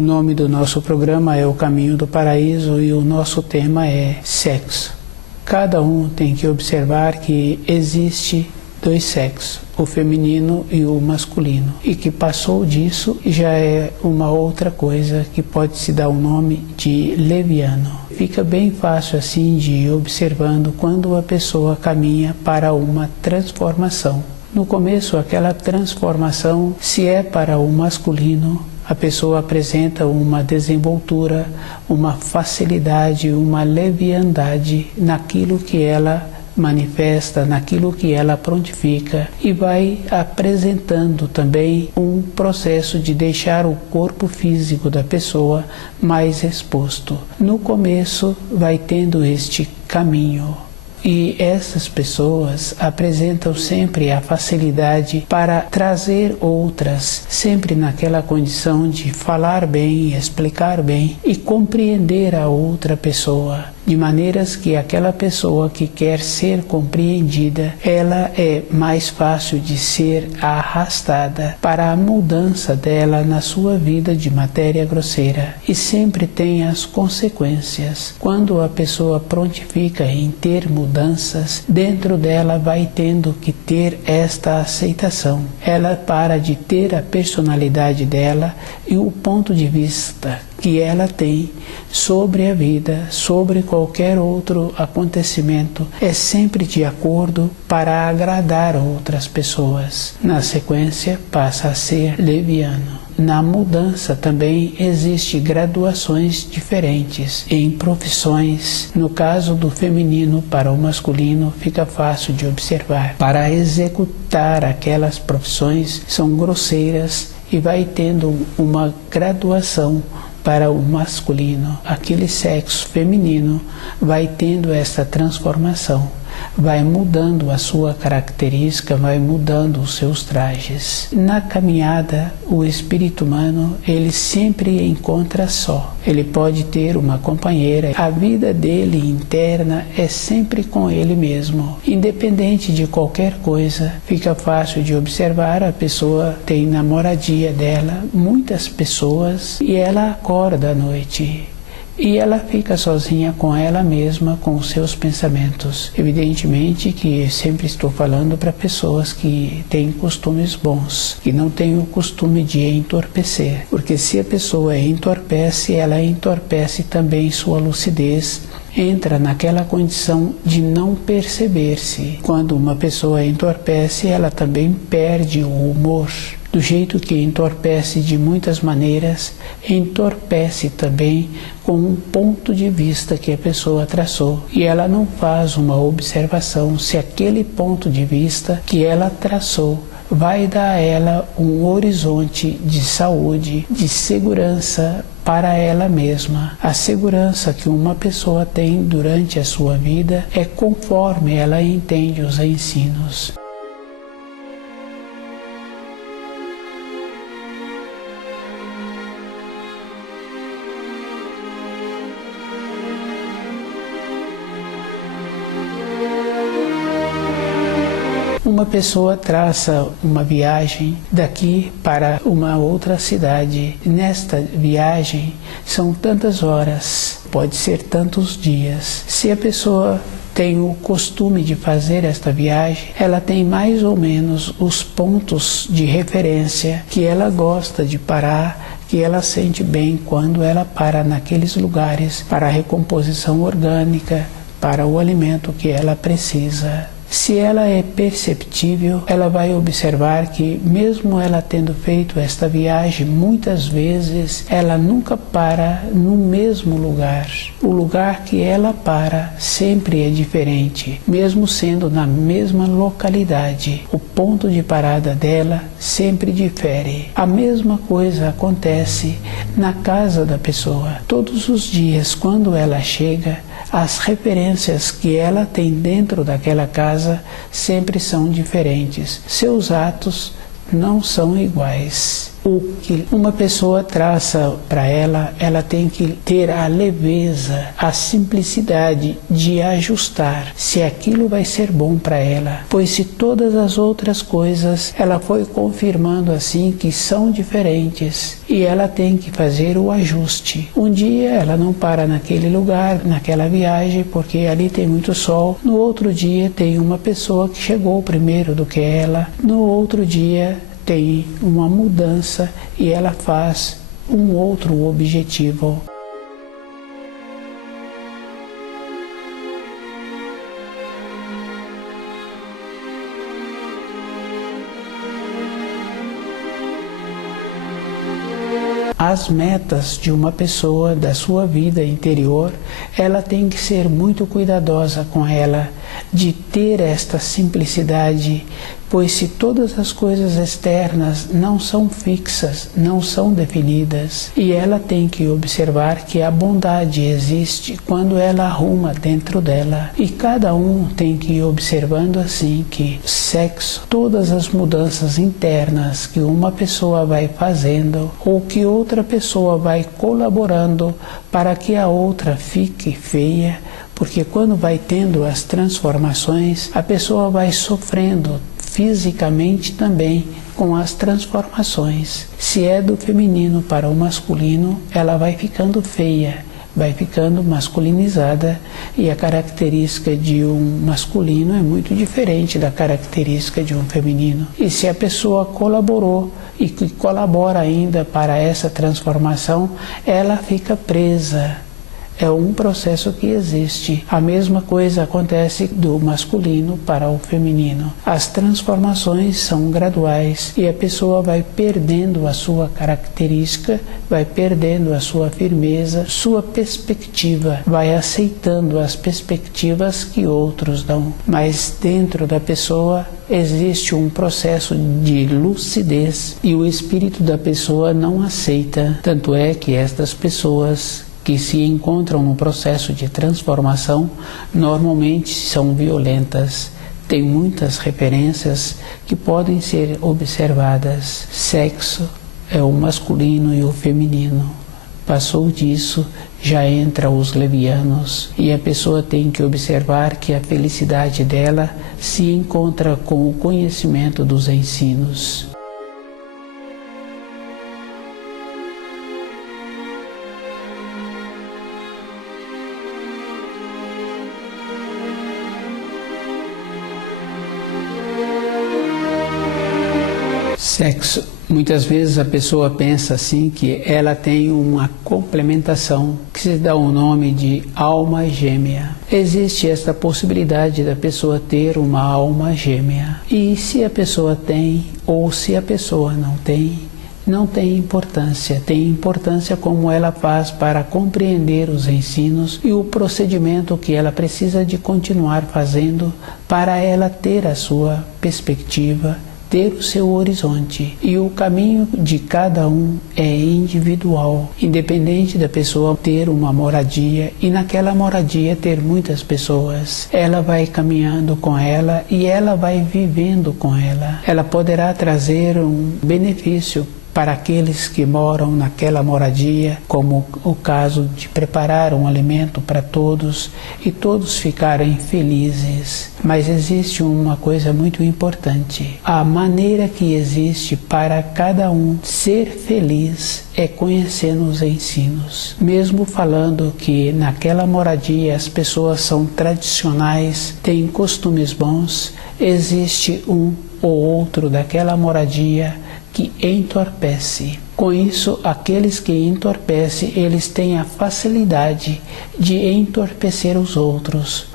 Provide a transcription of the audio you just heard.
O nome do nosso programa é O Caminho do Paraíso e o nosso tema é sexo. Cada um tem que observar que existe dois sexos, o feminino e o masculino, e que passou disso já é uma outra coisa que pode se dar o nome de leviano. Fica bem fácil assim de ir observando quando a pessoa caminha para uma transformação. No começo, aquela transformação, se é para o masculino, a pessoa apresenta uma desenvoltura, uma facilidade, uma leviandade naquilo que ela manifesta, naquilo que ela prontifica, e vai apresentando também um processo de deixar o corpo físico da pessoa mais exposto. No começo vai tendo este caminho. E essas pessoas apresentam sempre a facilidade para trazer outras, sempre naquela condição de falar bem, explicar bem e compreender a outra pessoa, de maneiras que aquela pessoa que quer ser compreendida, ela é mais fácil de ser arrastada para a mudança dela na sua vida de matéria grosseira. E sempre tem as consequências. Quando a pessoa prontifica em ter mudanças, dentro dela vai tendo que ter esta aceitação. Ela para de ter a personalidade dela e o ponto de vista que ela tem sobre a vida, sobre qualquer outro acontecimento, é sempre de acordo para agradar outras pessoas. Na sequência, passa a ser leviano. Na mudança também existem graduações diferentes em profissões. No caso do feminino para o masculino, fica fácil de observar. Para executar aquelas profissões são grosseiras e vai tendo uma graduação para o masculino. Aquele sexo feminino vai tendo essa transformação, vai mudando a sua característica, vai mudando os seus trajes. Na caminhada, o espírito humano, ele sempre encontra só. Ele pode ter uma companheira. A vida dele interna é sempre com ele mesmo. Independente de qualquer coisa, fica fácil de observar. A pessoa tem na moradia dela muitas pessoas e ela acorda à noite. E ela fica sozinha com ela mesma, com os seus pensamentos. Evidentemente que sempre estou falando para pessoas que têm costumes bons, que não têm o costume de entorpecer. Porque se a pessoa entorpece, ela entorpece também sua lucidez, entra naquela condição de não perceber-se. Quando uma pessoa entorpece, ela também perde o humor. Do jeito que entorpece de muitas maneiras, entorpece também com um ponto de vista que a pessoa traçou. E ela não faz uma observação se aquele ponto de vista que ela traçou vai dar a ela um horizonte de saúde, de segurança para ela mesma. A segurança que uma pessoa tem durante a sua vida é conforme ela entende os ensinos. Uma pessoa traça uma viagem daqui para uma outra cidade. Nesta viagem são tantas horas, pode ser tantos dias. Se a pessoa tem o costume de fazer esta viagem, ela tem mais ou menos os pontos de referência que ela gosta de parar, que ela sente bem quando ela para naqueles lugares para a recomposição orgânica, para o alimento que ela precisa. Se ela é perceptível, ela vai observar que, mesmo ela tendo feito esta viagem muitas vezes, ela nunca para no mesmo lugar. O lugar que ela para sempre é diferente, mesmo sendo na mesma localidade. O ponto de parada dela sempre difere. A mesma coisa acontece na casa da pessoa. Todos os dias, quando ela chega, as referências que ela tem dentro daquela casa sempre são diferentes. Seus atos não são iguais. O que uma pessoa traça para ela, ela tem que ter a leveza, a simplicidade de ajustar se aquilo vai ser bom para ela. Pois se todas as outras coisas ela foi confirmando assim que são diferentes e ela tem que fazer o ajuste. Um dia ela não para naquele lugar, naquela viagem, porque ali tem muito sol. No outro dia tem uma pessoa que chegou primeiro do que ela. No outro dia tem uma mudança e ela faz um outro objetivo. As metas de uma pessoa, da sua vida interior, ela tem que ser muito cuidadosa com ela, de ter esta simplicidade, pois se todas as coisas externas não são fixas, não são definidas, e ela tem que observar que a bondade existe quando ela arruma dentro dela, e cada um tem que ir observando assim que sexo, todas as mudanças internas que uma pessoa vai fazendo, ou que outra pessoa vai colaborando para que a outra fique feia, porque quando vai tendo as transformações, a pessoa vai sofrendo fisicamente também com as transformações. Se é do feminino para o masculino, ela vai ficando feia, vai ficando masculinizada, e a característica de um masculino é muito diferente da característica de um feminino. E se a pessoa colaborou e que colabora ainda para essa transformação, ela fica presa. É um processo que existe. A mesma coisa acontece do masculino para o feminino. As transformações são graduais e a pessoa vai perdendo a sua característica, vai perdendo a sua firmeza, sua perspectiva, vai aceitando as perspectivas que outros dão. Mas dentro da pessoa existe um processo de lucidez e o espírito da pessoa não aceita. Tanto é que estas pessoas que se encontram no processo de transformação normalmente são violentas. Tem muitas referências que podem ser observadas. Sexo é o masculino e o feminino. Passou disso, já entra os levianos, e a pessoa tem que observar que a felicidade dela se encontra com o conhecimento dos ensinos. Sexo. Muitas vezes a pessoa pensa assim que ela tem uma complementação que se dá o nome de alma gêmea. Existe esta possibilidade da pessoa ter uma alma gêmea. E se a pessoa tem ou se a pessoa não tem importância. Tem importância como ela faz para compreender os ensinos e o procedimento que ela precisa de continuar fazendo para ela ter a sua perspectiva, ter o seu horizonte. E o caminho de cada um é individual, independente da pessoa ter uma moradia e naquela moradia ter muitas pessoas. Ela vai caminhando com ela e ela vai vivendo com ela. Ela poderá trazer um benefício para aqueles que moram naquela moradia, como o caso de preparar um alimento para todos e todos ficarem felizes. Mas existe uma coisa muito importante. A maneira que existe para cada um ser feliz é conhecendo os ensinos. Mesmo falando que naquela moradia as pessoas são tradicionais, têm costumes bons, existe um ou outro daquela moradia que entorpece. Com isso, aqueles que entorpecem, eles têm a facilidade de entorpecer os outros.